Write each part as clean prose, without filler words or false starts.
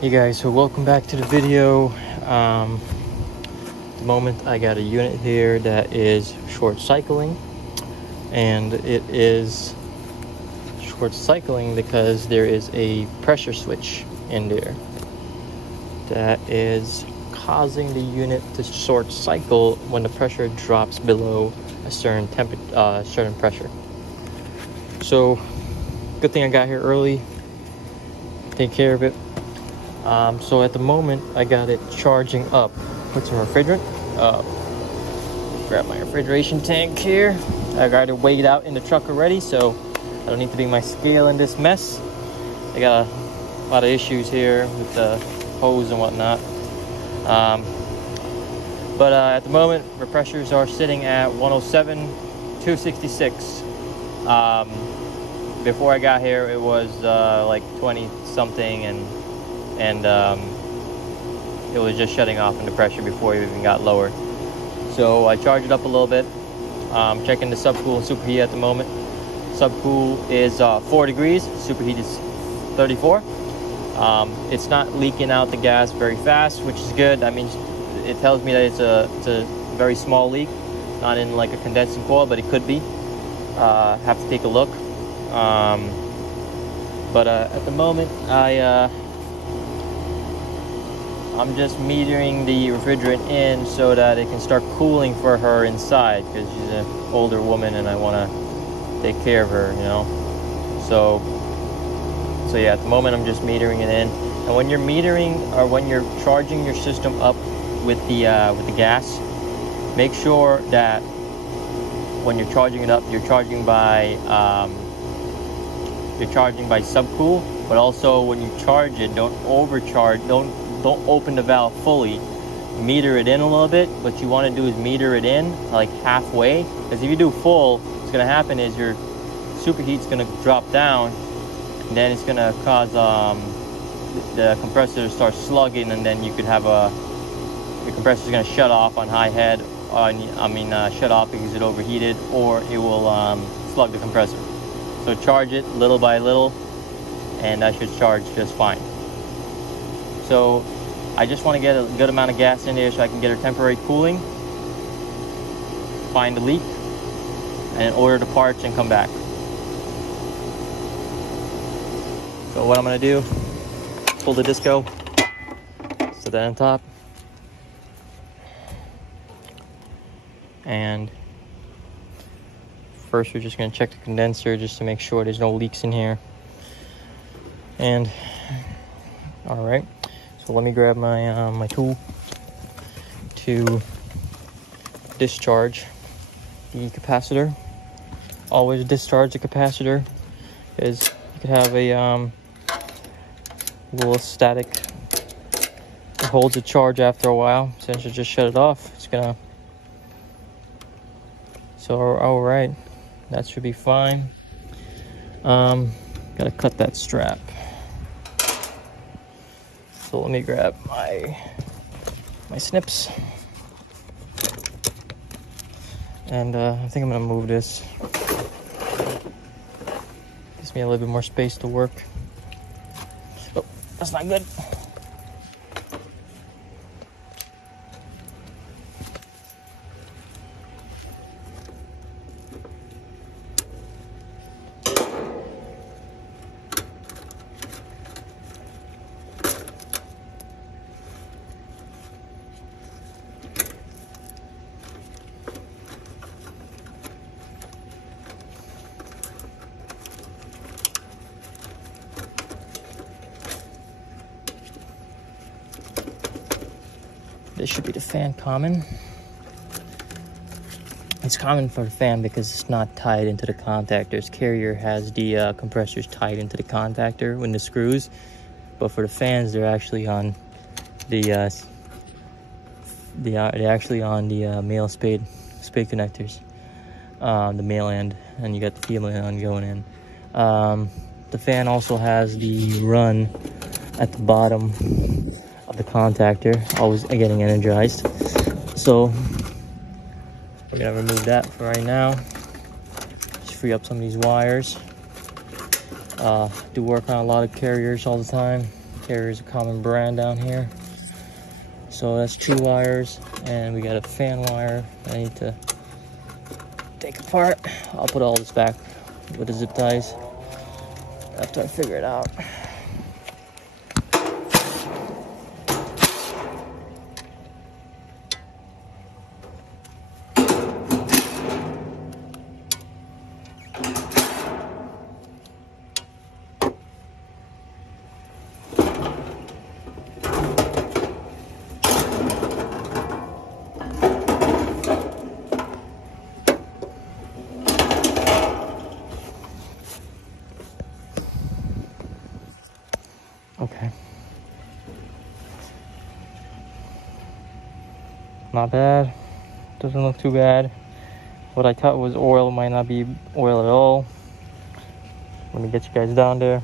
Hey guys, so welcome back to the video. At the moment I got a unit here that is short cycling, and it is short cycling because there is a pressure switch in there that is causing the unit to short cycle when the pressure drops below a certain certain pressure. So good thing I got here early, take care of it. So at the moment I got it charging up. Put some refrigerant. Grab my refrigeration tank here. I got it weighed out in the truck already, so I don't need to be my scale in this mess. I got a lot of issues here with the hose and whatnot. But at the moment, the pressures are sitting at 107, 266. Before I got here, it was like 20 something, and it was just shutting off in the pressure before it even got lower. So I charged it up a little bit. Checking the subcool and superheat at the moment. Subcool is 4 degrees, superheat is 34. It's not leaking out the gas very fast, which is good. I mean, it tells me that it's a very small leak, not in like a condensing coil, but it could be. Have to take a look. But at the moment, I'm just metering the refrigerant in so that it can start cooling for her inside, because she's an older woman and I want to take care of her, you know. So yeah, at the moment I'm just metering it in. And when you're metering, or when you're charging your system up with the gas, make sure that when you're charging it up, you're charging by subcool, but also when you charge it, don't overcharge, don't open the valve fully. Meter it in a little bit. What you want to do is meter it in like halfway, because if you do full, what's going to happen is your superheat's going to drop down, and then it's going to cause the compressor to start slugging, and then you could have the compressor's going to shut off on high head, shut off because it overheated, or it will slug the compressor. So charge it little by little, and that should charge just fine. So I just want to get a good amount of gas in there so I can get her temporary cooling, find the leak, and order the parts and come back. So what I'm going to do, pull the disco, set that on top, and first we're just going to check the condenser just to make sure there's no leaks in here. And all right, so let me grab my my tool to discharge the capacitor. Always discharge the capacitor, because you could have a little static that holds the charge after a while. Since you just shut it off, it's gonna. So all right, that should be fine. Gotta cut that strap. So let me grab my snips, and I think I'm gonna move this. Gives me a little bit more space to work. Oh, that's not good. This should be the fan common. It's common for the fan because it's not tied into the contactors. Carrier has the compressors tied into the contactor when the screws, but for the fans, they're actually on the male spade connectors, the male end, and you got the female end going in. The fan also has the run at the bottom of the contactor, always getting energized. So we're gonna remove that for right now. Just free up some of these wires. Do work on a lot of carriers all the time. Carrier's a common brand down here. So that's 2 wires, and we got a fan wire I need to take apart. I'll put all this back with the zip ties after I figure it out. Okay. Not bad. Doesn't look too bad. What I thought was oil might not be oil at all. Let me get you guys down there.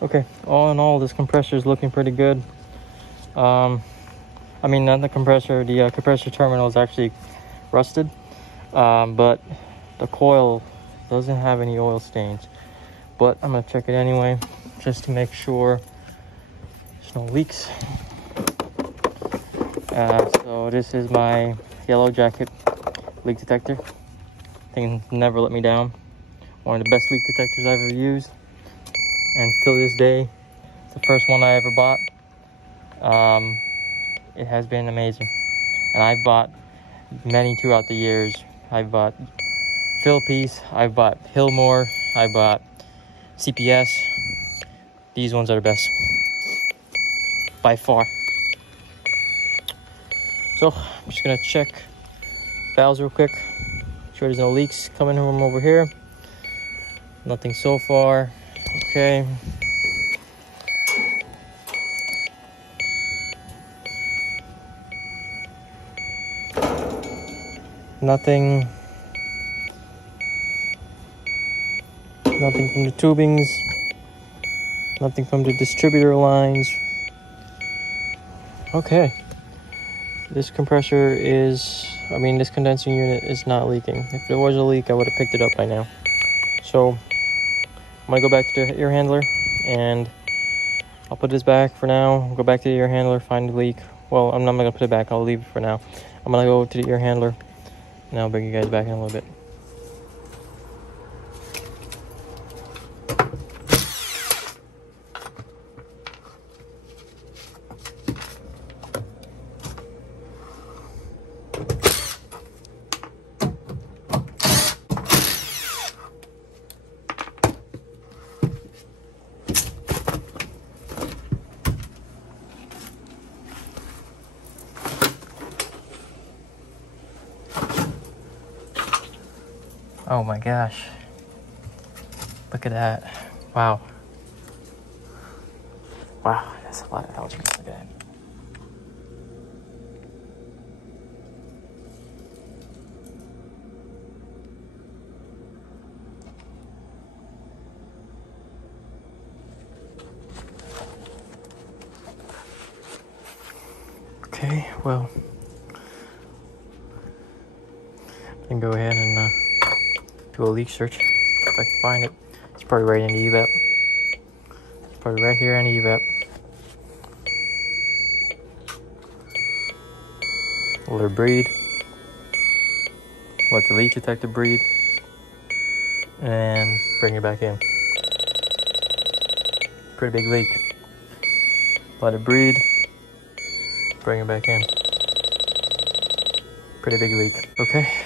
Okay, all in all, this compressor is looking pretty good. I mean, not the compressor, the compressor terminal is actually rusted, but the coil doesn't have any oil stains. But I'm gonna check it anyway, just to make sure there's no leaks. So this is my yellow jacket leak detector. Thing never let me down. One of the best leak detectors I've ever used. And till this day, it's the first one I ever bought. It has been amazing. And I've bought many throughout the years. I've bought Philpiece, I've bought Hillmore, I bought CPS. These ones are the best, by far. So, I'm just gonna check valves real quick. Make sure there's no leaks coming from over here. Nothing so far. Okay. Nothing from the tubings. Nothing from the distributor lines. Okay. This compressor is, this condensing unit is not leaking. If there was a leak, I would have picked it up by now. So, I'm gonna go back to the air handler and I'll put this back for now. Go back to the air handler, find the leak. Well, I'm not gonna put it back, I'll leave it for now. I'm gonna go to the air handler and I'll bring you guys back in a little bit. Oh my gosh. Look at that. Wow. Wow, that's a lot of algae. Look at that. Okay, well, I can go ahead and do a leak search if I can find it. It's probably right in the UVAP. It's probably right here in the UVAP. Let her breathe. Let the leak detector breathe. And bring it back in. Pretty big leak. Let it breathe. Bring it back in. Pretty big leak. Okay.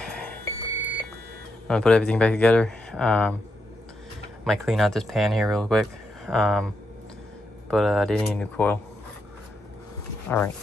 I'm gonna put everything back together. Might clean out this pan here real quick. But I did need a new coil. Alright.